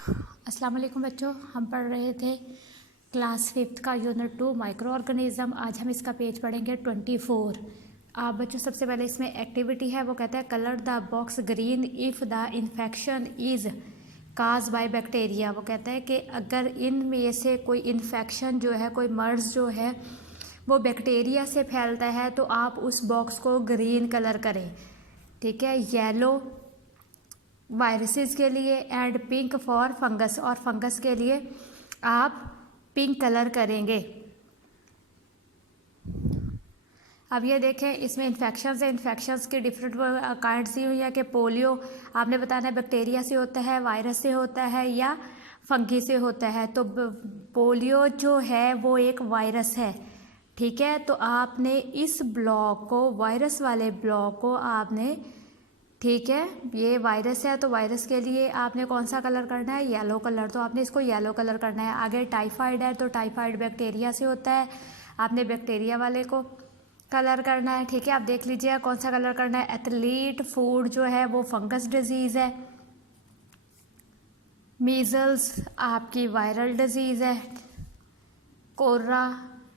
अस्सलाम वालेकुम बच्चों, हम पढ़ रहे थे क्लास 5th का यूनिट 2 माइक्रो ऑर्गेनिज्म। आज हम इसका पेज पढ़ेंगे 24। आप बच्चों सबसे पहले इसमें एक्टिविटी है, वो कहता है colour the box green if the infection is cause by bacteria. वो कहता है कि अगर इनमें से कोई इन्फेक्शन जो है, कोई मर्ज जो है वो बैक्टीरिया से फैलता है तो आप उस बॉक्स को ग्रीन कलर करें। ठीक है, येलो वायरसेस के लिए एंड पिंक फॉर फंगस, और फंगस के लिए आप पिंक कलर करेंगे। अब ये देखें, इसमें इन्फेक्शंस है, इन्फेक्शंस की डिफरेंट काइंड्स दी हुई है कि पोलियो आपने बताना है बैक्टीरिया से होता है, वायरस से होता है या फंगी से होता है। तो पोलियो जो है वो एक वायरस है। ठीक है, तो आपने इस ब्लॉक को, वायरस वाले ब्लॉक को आपने, ठीक है, ये वायरस है तो वायरस के लिए आपने कौन सा कलर करना है, येलो कलर। तो आपने इसको येलो कलर करना है। आगे टाइफाइड है तो टाइफाइड बैक्टीरिया से होता है, आपने बैक्टीरिया वाले को कलर करना है। ठीक है, आप देख लीजिए कौन सा कलर करना है। एथलीट फूड जो है वो फंगस डिजीज़ है, मीजल्स आपकी वायरल डिजीज़ है, कोर्रा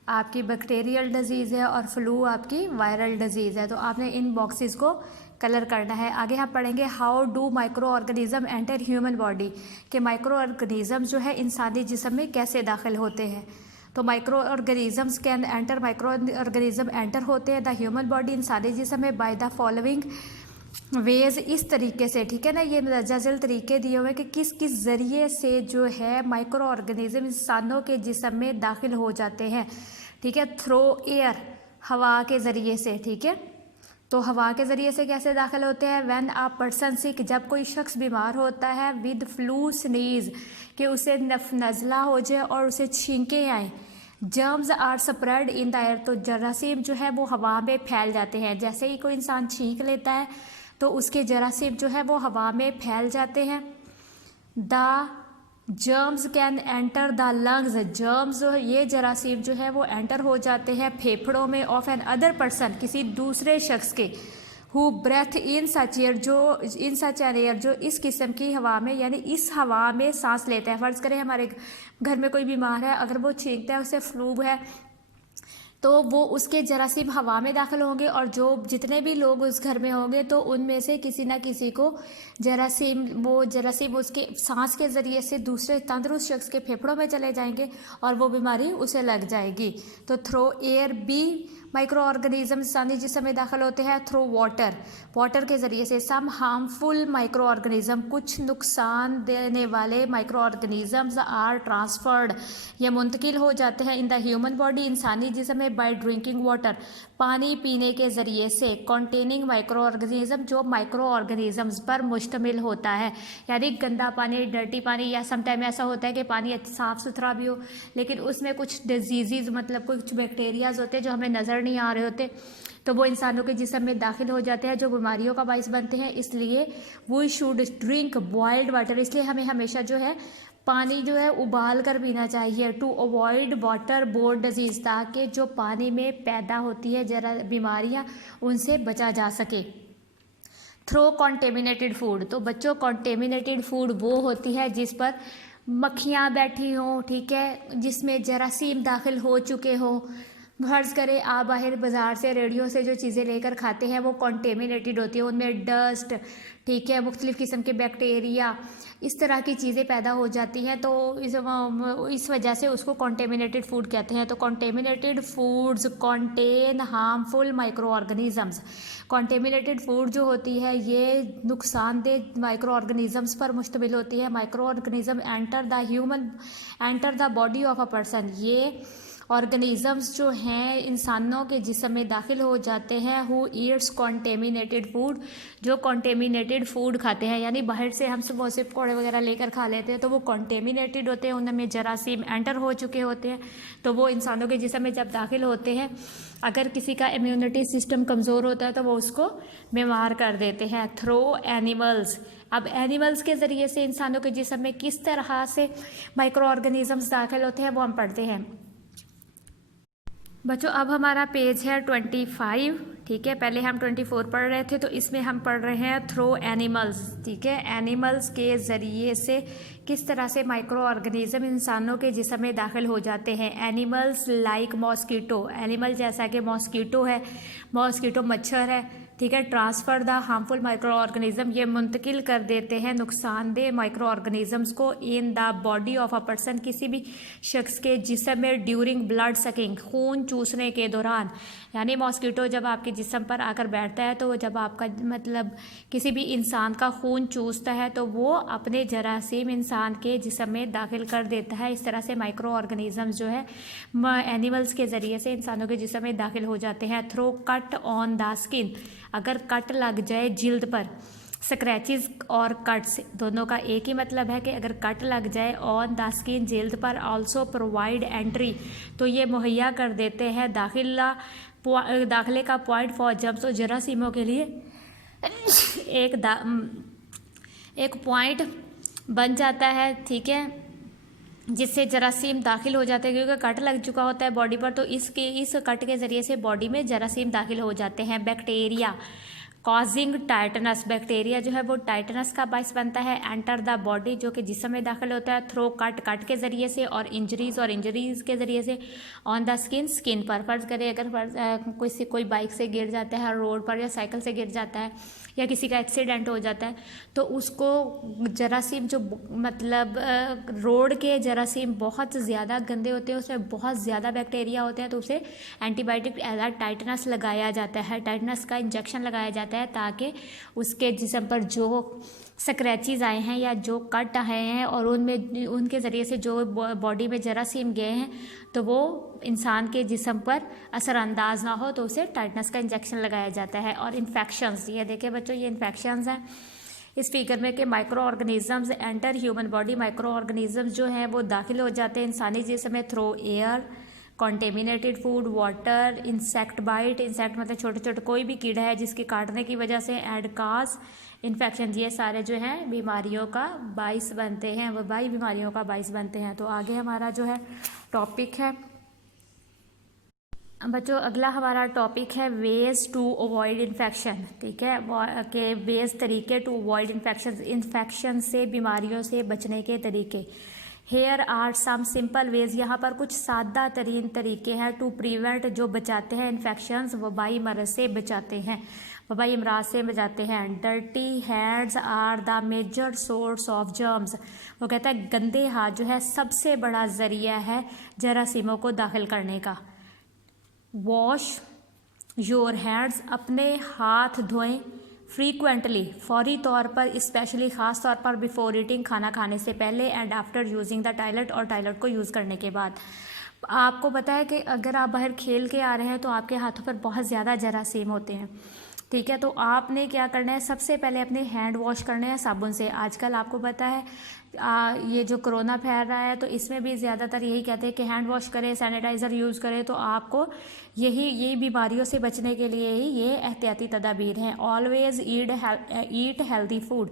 आपकी बैक्टीरियल डिजीज़ है और फ्लू आपकी वायरल डिजीज़ है। तो आपने इन बॉक्सेस को कलर करना है। आगे हम पढ़ेंगे how do micro organism enter human body, कि माइक्रो ऑर्गेनिज्म जो है इंसानी जिस्म में कैसे दाखिल होते हैं। तो micro organisms can enter, micro organism enter होते हैं द ह्यूमन बॉडी, इंसानी जिस्म में बाय द फॉलोइंग वेज, इस तरीके से। ठीक है ना, ये मजाजिल तरीके दिए हुए कि किस किस ज़रिए से जो है माइक्रो ऑर्गेनिज्म इंसानों के जिस्म में दाखिल हो जाते हैं। ठीक है, थ्रो एयर, हवा के ज़रिए से। ठीक है, तो हवा के ज़रिए से कैसे दाखिल होते हैं। व्हेन अ पर्सन सिक, जब कोई शख्स बीमार होता है, विद फ्लू स्नीज, कि उसे नज़ला हो जाए और उसे छींके आए। Germs are spread in the air, तो जरासीम जो है वो हवा में फैल जाते हैं। जैसे ही कोई इंसान छींक लेता है तो उसके जरासीम जो है वो हवा में फैल जाते हैं। The germs can enter the lungs, germs ये जरासीम जो है वो एंटर हो जाते हैं फेफड़ों में ऑफ एन अदर पर्सन, किसी दूसरे शख्स के, who breathe in such air, जो इन सच एन एयर, जो इस किस्म की हवा में, यानी इस हवा में सांस लेता है। फ़र्ज़ करें हमारे घर में कोई बीमार है, अगर वो छींकता है, उसे फ्लू है, तो वो उसके जरासीम हवा में दाखिल होंगे और जो जितने भी लोग उस घर में होंगे तो उनमें से किसी ना किसी को जरासीम उसके सांस के ज़रिए से दूसरे तंदुरुस्त शख्स के फेफड़ों में चले जाएंगे और वो बीमारी उसे लग जाएगी। तो through air be microorganism इंसानी जिस्म में दाखिल होते हैं थ्रू वाटर, वाटर के ज़रिए से। सम हार्मफुल माइक्रो ऑर्गेनिज्म, कुछ नुकसान देने वाले माइक्रो ऑर्गेनिजम्स आर ट्रांसफर्ड, ये मुंतकिल हो जाते हैं इन द ह्यूमन बॉडी, इंसानी जिस्म में, बाय ड्रिंकिंग वाटर, पानी पीने के ज़रिए से, कंटेनिंग माइक्रो ऑर्गेनिज्म, जो माइक्रो ऑर्गेनिजम्स पर मुश्तमिल होता है। यानी गंदा पानी, डर्टी पानी, या समटाइम ऐसा होता है कि पानी साफ़ सुथरा भी हो लेकिन उसमें कुछ डिजीज़, मतलब कुछ बैक्टीरियाज होते हैं जो हमें नज़र नहीं आ रहे होते, तो वो इंसानों के जिस्म में दाखिल हो जाते हैं जो बीमारियों का बाइस बनते हैं। इसलिए we should drink boiled water, इसलिए हमें हमेशा जो है पानी जो है उबाल कर पीना चाहिए। To avoid water borne disease, ताकि जो पानी में पैदा होती है जरा बीमारियां, उनसे बचा जा सके। थ्रो कॉन्टेमिनेटेड फूड, तो बच्चों कॉन्टेमिनेटेड फूड वो होती है जिस पर मक्खियाँ बैठी हों, ठीक है, जिसमें जरासीम दाखिल हो चुके हों। फर्ज़ करें आप बाहर बाज़ार से, रेडियो से जो चीज़ें लेकर खाते हैं वो कॉन्टेमिनेटेड होती है, उनमें डस्ट, ठीक है, मुख्तलिफ़ किस्म के बैक्टीरिया, इस तरह की चीज़ें पैदा हो जाती हैं, तो इस वजह से उसको कॉन्टेमिनेटेड फूड कहते हैं। तो contaminated foods contain harmful micro organisms, contaminated food जो होती है ये नुकसानदेह माइक्रो ऑर्गेनिजम्स पर मुश्तमिल होती है। Micro organism enter the body of a person, ये ऑर्गेनिजम्स जो हैं इंसानों के जिस्म में दाखिल हो जाते हैं। हु ईट्स कॉन्टेमिनेटेड फूड, जो कॉन्टेमिनेटेड फूड खाते हैं, यानी बाहर से हम समोसे पकौड़े वगैरह लेकर खा लेते हैं तो वो कॉन्टेमिनेटेड होते हैं, उनमें जरासीम एंटर हो चुके होते हैं, तो वो इंसानों के जिस्म में जब दाखिल होते हैं, अगर किसी का इम्यूनिटी सिस्टम कमज़ोर होता है तो वो उसको बीमार कर देते हैं। थ्रो एनिमल्स, अब एनिमल्स के ज़रिए से इंसानों के जिस्म में किस तरह से माइक्रो ऑर्गेनिजम्स दाखिल होते हैं वो हम पढ़ते हैं। बच्चों अब हमारा पेज है 25। ठीक है, पहले हम 24 पढ़ रहे थे, तो इसमें हम पढ़ रहे हैं थ्रू एनिमल्स। ठीक है, एनिमल्स के ज़रिए से किस तरह से माइक्रो ऑर्गेनिज्म इंसानों के जिस्म में दाखिल हो जाते हैं। एनिमल्स लाइक मॉस्कीटो, एनिमल जैसा कि मॉस्कीटो है, मॉस्कीटो मच्छर है, ठीक है, transfer the harmful micro organism, ये मुंतकिल कर देते हैं नुकसानदेह माइक्रो ऑर्गेनिजम्स को in the body of a person, किसी भी शख्स के जिस्म में ड्यूरिंग ब्लड सकिंग, खून चूसने के दौरान। यानी मॉस्कीटो जब आपके जिस्म पर आकर बैठता है, तो जब आपका मतलब किसी भी इंसान का खून चूसता है तो वो अपने जरासीम इंसान के जिस्म में दाखिल कर देता है। इस तरह से माइक्रो ऑर्गेनिजम्स जो है एनिमल्स के ज़रिए से इंसानों के जिस्म में दाखिल हो जाते हैं। Through cut on the skin, अगर कट लग जाए जिल्द पर, स्क्रैचेस और कट्स दोनों का एक ही मतलब है कि अगर कट लग जाए ऑन द स्किन जिल्द पर, आल्सो प्रोवाइड एंट्री, तो ये मुहैया कर देते हैं दाखिले का पॉइंट फॉर जम्स, तो जरासीमों के लिए एक पॉइंट बन जाता है। ठीक है, जिससे जरासीम दाखिल हो जाते हैं, क्योंकि कट लग चुका होता है बॉडी पर, तो इस कट के ज़रिए से बॉडी में जरासीम दाखिल हो जाते हैं। बैक्टीरिया कॉजिंग टाइटनस, बैक्टीरिया जो है वो टाइटनस का बाइस बनता है। एंटर द बॉडी, जो कि जिस्म में दाखिल होता है थ्रो कट के ज़रिए से, और इंजरीज़ के ज़रिए से ऑन द स्किन पर। फर्ज करें अगर कोई बाइक से गिर जाता है रोड पर, या साइकिल से गिर जाता है, या किसी का एक्सीडेंट हो जाता है, तो उसको जरासीम जो मतलब रोड के जरासीम बहुत ज़्यादा गंदे होते हैं, उसमें बहुत ज़्यादा बैक्टीरिया होते हैं, तो उसे एंटीबायोटिक टाइटनस लगाया जाता है, टाइटनस का इंजेक्शन लगाया जाता है, ताकि उसके जिस्म पर जो स्क्रैचेस आए हैं या जो कट आए हैं और उनमें उनके ज़रिए से जो बॉडी में जरासीम गए हैं, तो वो इंसान के जिस्म पर असरअंदाज ना हो, तो उसे टाइटनस का इंजेक्शन लगाया जाता है। और इन्फेक्शंस, ये देखें बच्चों, ये इन्फेक्शंस हैं इस फिगर में कि micro organisms enter human body, micro organisms जो हैं वो दाखिल हो जाते हैं इंसानी जिस्म में through air, contaminated food, water, insect bite, insect मतलब छोटे छोटे कोई भी कीड़ा है जिसके काटने की वजह से, एंड काज इन्फेक्शन, ये सारे जो हैं बीमारियों का बाइस बनते हैं, वबाई बीमारियों का बाइस बनते हैं। तो आगे हमारा जो है टॉपिक है बच्चों, अगला हमारा टॉपिक है वेज टू अवॉइड इन्फेक्शन। ठीक है, के वेज तरीके टू अवॉइड इन्फेक्शन से, बीमारियों से बचने के तरीके। Here are some simple ways, यहाँ पर कुछ सादा तरीन तरीके हैं टू प्रिवेंट, जो बचाते हैं इन्फेक्शंस, वबाई मरज से बचाते हैं, वबाई अमराज से बचाते हैं। Dirty hands are the major source of germs, वो कहता है गंदे हाथ जो है सबसे बड़ा ज़रिया है जरासीमों को दाखिल करने का। वॉश योर हैंड्स, अपने हाथ धोएं, फ्रीक्वेंटली, फौरी तौर पर, स्पेशली ख़ास तौर पर, बिफोर ईटिंग, खाना खाने से पहले, and after using the toilet, और टॉयलेट को यूज़ करने के बाद। आपको पता है कि अगर आप बाहर खेल के आ रहे हैं तो आपके हाथों पर बहुत ज़्यादा जरासीम होते हैं। ठीक है, तो आपने क्या करना है, सबसे पहले अपने हैंड वॉश करने हैं साबुन से। आजकल आपको पता है ये जो कोरोना फैल रहा है, तो इसमें भी ज़्यादातर यही कहते हैं कि हैंड वॉश करें, सैनिटाइज़र यूज़ करें। तो आपको यही बीमारियों से बचने के लिए ही ये एहतियाती तदाबीर हैं। ऑलवेज़ ईट हेल्दी फूड,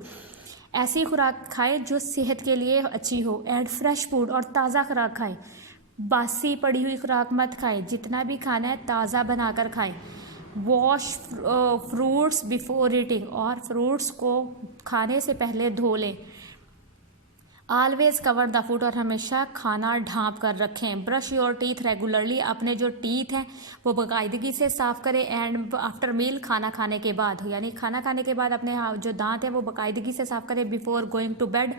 ऐसी खुराक खाएं जो सेहत के लिए अच्छी हो। एंड फ्रेश फूड, और ताज़ा खुराक खाएं, बासी पड़ी हुई खुराक मत खाएं, जितना भी खाना है ताज़ा बनाकर खाएं। वॉश फ्रूट्स बिफोर ईटिंग, और फ्रूट्स को खाने से पहले धो लें। ऑलवेज कवर द फूड, और हमेशा खाना ढाँप कर रखें। ब्रश योर टीथ रेगुलरली, अपने जो टीथ हैं वो बाकायदगी से साफ़ करें। एंड आफ्टर मील, खाना खाने के बाद, यानी खाना खाने के बाद अपने जो दांत हैं वो बाकायदगी से साफ़ करें। बिफोर गोइंग टू बेड,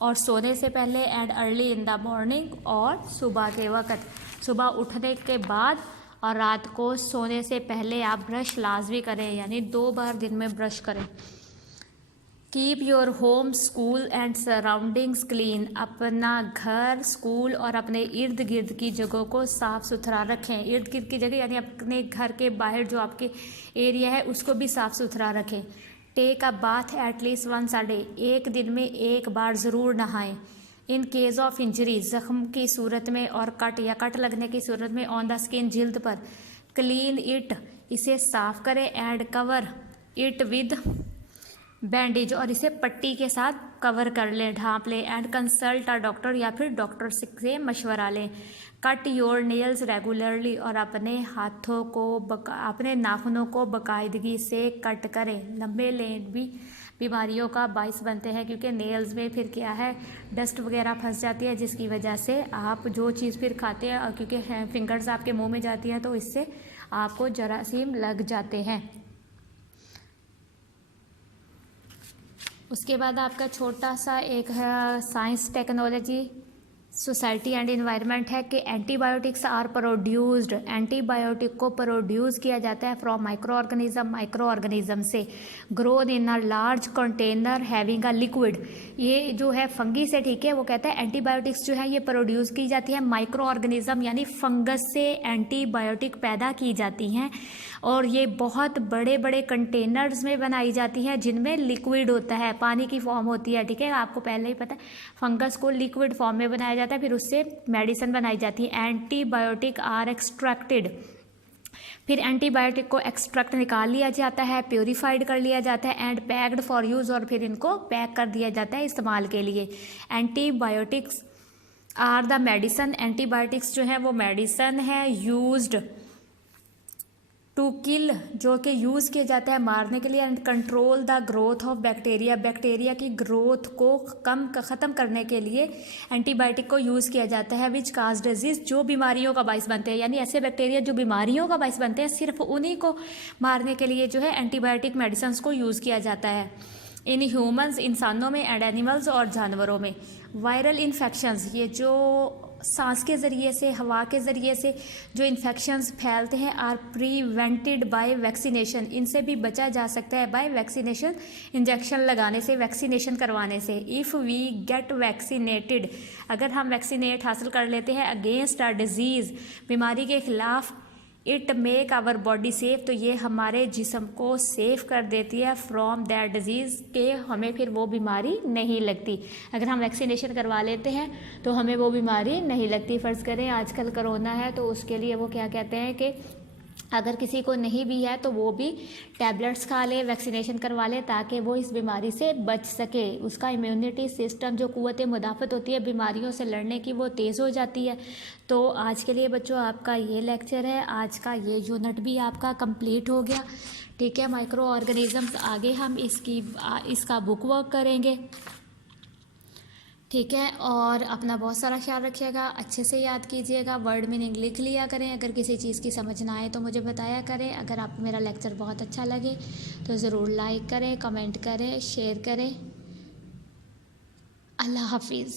और सोने से पहले। And early in the morning, और सुबह के वक्त, सुबह उठने के बाद और रात को सोने से पहले आप ब्रश लाजमी करें, यानी 2 बार दिन में ब्रश करें। Keep your home, school and surroundings clean, अपना घर, स्कूल और अपने इर्द गिर्द की जगहों को साफ़ सुथरा रखें। इर्द गिर्द की जगह यानी अपने घर के बाहर जो आपके एरिया है उसको भी साफ़ सुथरा रखें। Take a bath at least once a day, एक दिन में एक बार ज़रूर नहाएं। इन केस ऑफ इंजरी, ज़ख्म की सूरत में, और कट या कट लगने की सूरत में, ऑन द स्किन, जिल्द पर। क्लीन इट, इसे साफ़ करें। And cover it with bandage और इसे पट्टी के साथ कवर कर लें, ढांप लें। एंड कंसल्ट अ डॉक्टर या फिर डॉक्टर से मशवरा लें। कट योर नेल्स रेगुलरली और अपने हाथों को अपने नाखूनों को बाकायदगी से कट करें। लंबे नेल भी बीमारियों का बाइस बनते हैं, क्योंकि नेल्स में फिर क्या है, डस्ट वगैरह फंस जाती है, जिसकी वजह से आप जो चीज़ फिर खाते हैं और क्योंकि फिंगर्स आपके मुंह में जाती हैं तो इससे आपको जरासीम लग जाते हैं। उसके बाद आपका छोटा सा एक है science technology society and environment है कि एंटीबायोटिक्स आर प्रोड्यूस्ड, एंटीबायोटिक को प्रोड्यूस किया जाता है फ्रॉम माइक्रो ऑर्गेनिज्म से, grown in a large container having a liquid. ये जो है फंगी से, ठीक है, वो कहता है एंटीबायोटिक्स जो है ये प्रोड्यूस की जाती है माइक्रो ऑर्गेनिज्म यानी फंगस से एंटीबायोटिक पैदा की जाती हैं और ये बहुत बड़े बड़े कंटेनर्स में बनाई जाती हैं जिनमें लिक्विड होता है, पानी की फॉर्म होती है, ठीक है, आपको पहले ही पता है। फंगस को लिक्विड फॉर्म में बनाया जाता है, फिर उससे मेडिसिन बनाई जाती है। एंटीबायोटिक आर एक्सट्रैक्टेड, फिर एंटीबायोटिक को एक्सट्रैक्ट निकाल लिया जाता है, प्योरीफाइड कर लिया जाता है एंड पैक्ड फॉर यूज़, और फिर इनको पैक कर दिया जाता है इस्तेमाल के लिए। Antibiotics are the medicine, antibiotics जो है वो मेडिसन है यूज्ड टू किल, जो कि यूज़ किया जाता है मारने के लिए, and control the growth of bacteria, bacteria की ग्रोथ को ख़त्म करने के लिए एंटीबायोटिक को यूज़ किया जाता है। विच काज डिजीज़, जो बीमारियों का बाइस बनते हैं, यानी ऐसे बैक्टीरिया जो बीमारियों का बाइस बनते हैं, सिर्फ उन्हीं को मारने के लिए जो है एंटीबायोटिक मेडिसिन को यूज़ किया जाता है। इन ह्यूमंस, इंसानों में, एंड एनिमल्स और जानवरों में। वायरल इन्फेक्शंस, ये जो सांस के ज़रिए से, हवा के ज़रिए से जो इन्फेक्शंस फैलते हैं, आर प्रिवेंटेड बाय वैक्सीनेशन, इनसे भी बचा जा सकता है बाय वैक्सीनेशन, इंजेक्शन लगाने से, वैक्सीनेशन करवाने से। इफ़ वी गेट वैक्सीनेटेड, अगर हम वैक्सीनेट हासिल कर लेते हैं अगेंस्ट अ डिजीज़, बीमारी के ख़िलाफ़, it make our body safe, तो ये हमारे जिस्म को सेफ कर देती है फ्रॉम दैट डिजीज़, के हमें फिर वो बीमारी नहीं लगती। अगर हम वैक्सीनेशन करवा लेते हैं तो हमें वो बीमारी नहीं लगती। फ़र्ज़ करें आजकल कोरोना है तो उसके लिए वो क्या कहते हैं कि अगर किसी को नहीं भी है तो वो भी टैबलेट्स खा ले, वैक्सीनेशन करवा ले, ताकि वो इस बीमारी से बच सके। उसका इम्यूनिटी सिस्टम, जो क़ुव्वत मुदाफ़त होती है बीमारियों से लड़ने की, वो तेज़ हो जाती है। तो आज के लिए बच्चों आपका ये लेक्चर है, आज का ये यूनिट भी आपका कंप्लीट हो गया, ठीक है। माइक्रो ऑर्गेनिज़म्स, आगे हम इसका बुक वर्क करेंगे, ठीक है। और अपना बहुत सारा ख्याल रखिएगा, अच्छे से याद कीजिएगा, वर्ड मीनिंग लिख लिया करें। अगर किसी चीज़ की समझ ना आए तो मुझे बताया करें। अगर आपको मेरा लेक्चर बहुत अच्छा लगे तो ज़रूर लाइक करें, कमेंट करें, शेयर करें। अल्लाह हाफिज़।